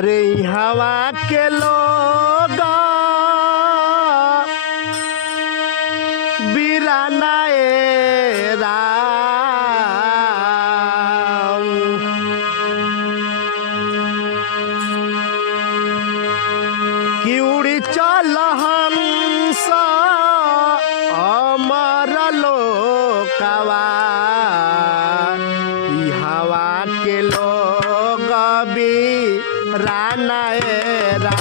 अरे हवा के लोग बीराना राम कि उड़ी चल हंस अमर लोकवा हवा के लोग बीराना राम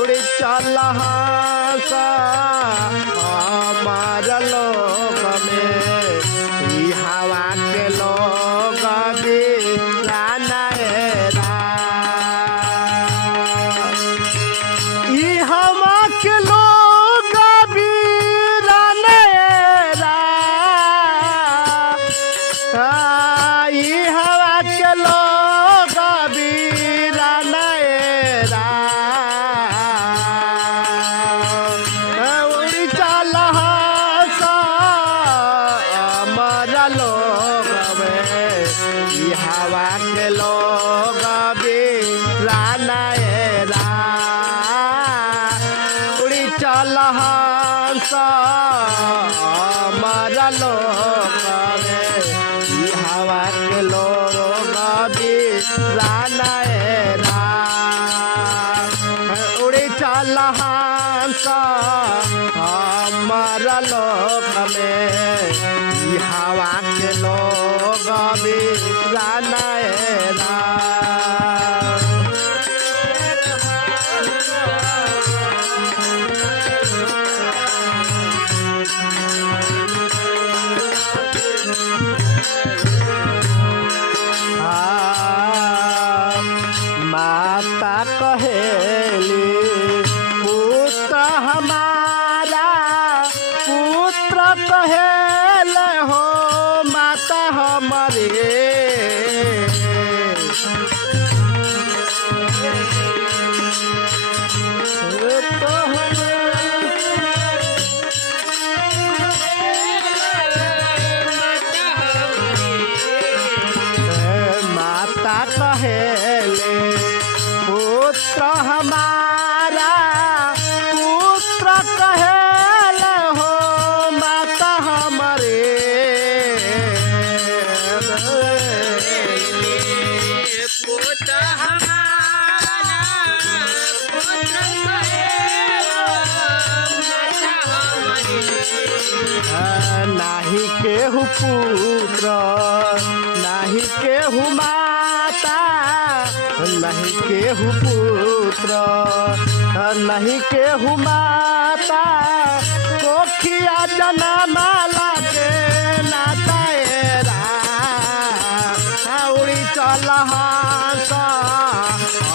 उड़ी चल हंस अमर लोक में हवा के लोग बीराना हवा के लोग बीराना हवा के लोग बीराना उड़ी चल हंस अमर लोक में हवा के लोग बीराना उड़ी चल हंस अमर लोक में हवा के लोग बीराना उड़ी चल हंस अमर लोक में हवा के लोग बीराना माता कहेली पुत्र हमारा पुत्र कहेल हो माता हमारे माता कहेले पुत्र हमारा पुत्र कहेल हो माता हमारे पुत्र हमारा पुत्र कहेल माता हमारे नाही केहू पुत्र नाही केहू माता नहीं केहू पुत्र नहीं केहू माता कोखिया जनमाला के नाता उड़ी चल हंस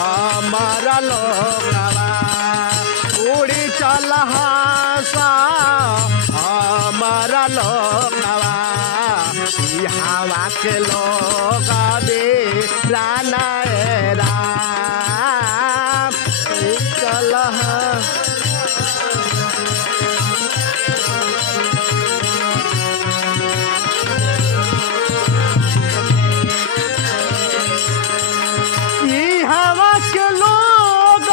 अमर लोकवा उड़ी चल हंस अमर लोकवा हवा के लोग बीराना राम चल हवा के लोग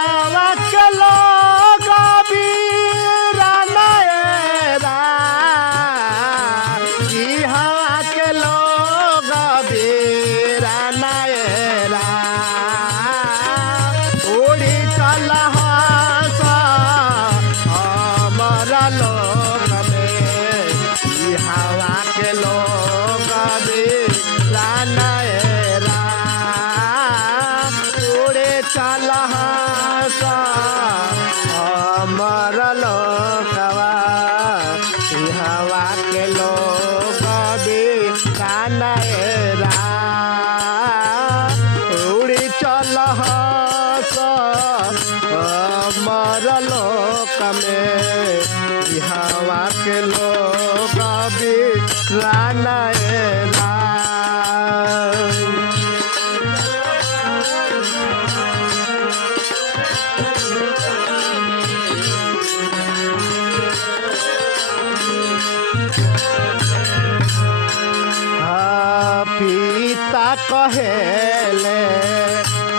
हवा के लोग बीराना हवा के लोग बीराना उड़ी चल हंस अमर लोक में हवा के लोग बीराना उड़े चल हंस अमर लोकवा हवा के लोग बीराना उड़ी चल हंस अमर लोक में हवा के लोग बीराना कहेले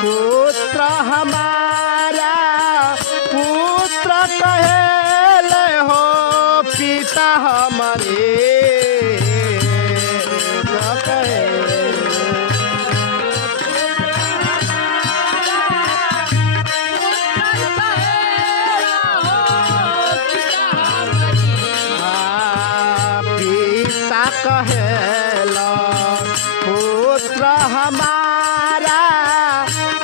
पुत्र हमारा पुत्र कहेले हो पिता हमारे पिता कहेला पुत्र हमारा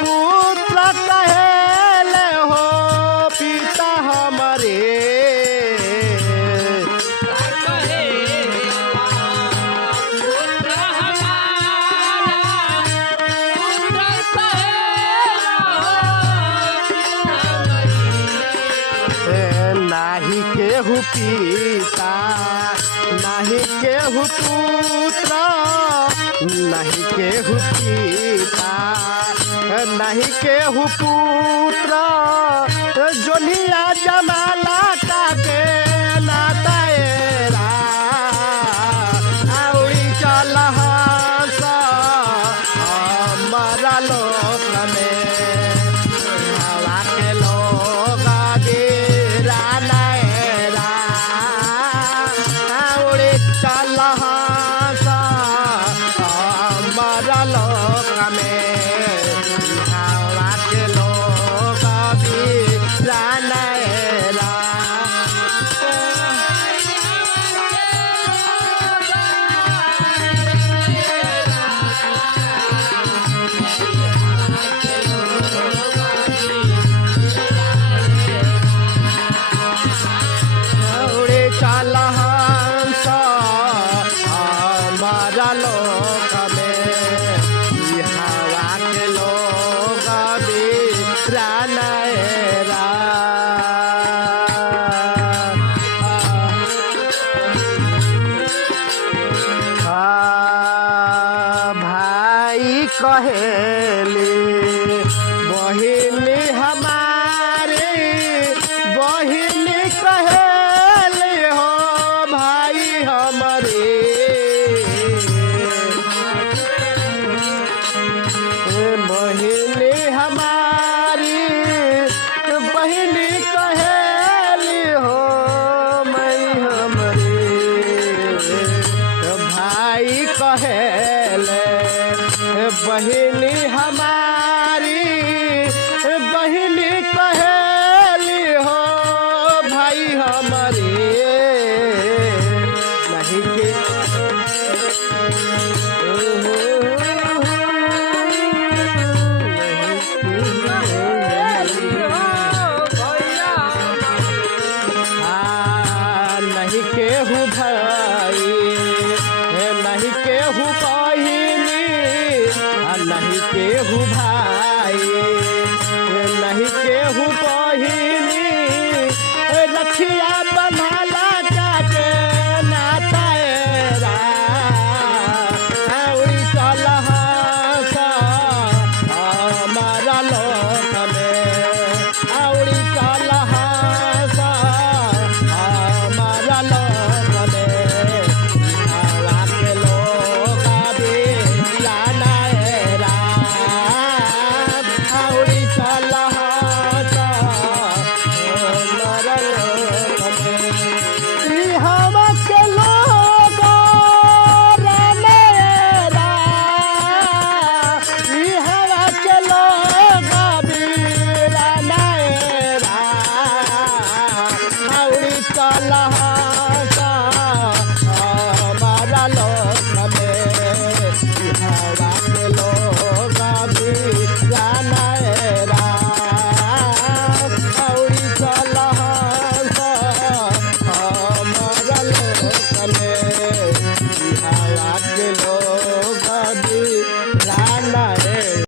पुत्र कहेले हो पिता हमारे नाही केहू पिता नाही केहू पुत्र नहीं केहू पिता नहीं केहू पुत्र जोनिया जमाला काके नाताएरा आउरी चल हंस हमारा लोक में हवा के लोग गिरा नैरा आउरी चल हंस हमारा लोक में हवा के लोग गिरा नैरा उड़े चल हंस हमारा लोक में ई हवा के लोग बिरा नैरा भाई कहेली बहिनी हमारी बहिनी कहेली हो भाई हमारे बहिनी हमारी बहिनी कहेली हो मई हमारी भाई कहेले बहिनी हमारी बहिनी कहेली हो भाई हमारे नहीं के नहीं केहू भाई नहीं केहू बहिनी नहीं केहू भाई नहीं केहू बहिनी रखिया बनाला जाके नाताएरा उड़ी चल हंस हमारा लोक में उड़ी चल हंस हमारा लोक में हवा के लोग बिरा नैरा उड़ी चल हंस हमारा लोक में ई हवा के लोग नैरा ई हवा के लोग बिरा नैरा उड़ी चल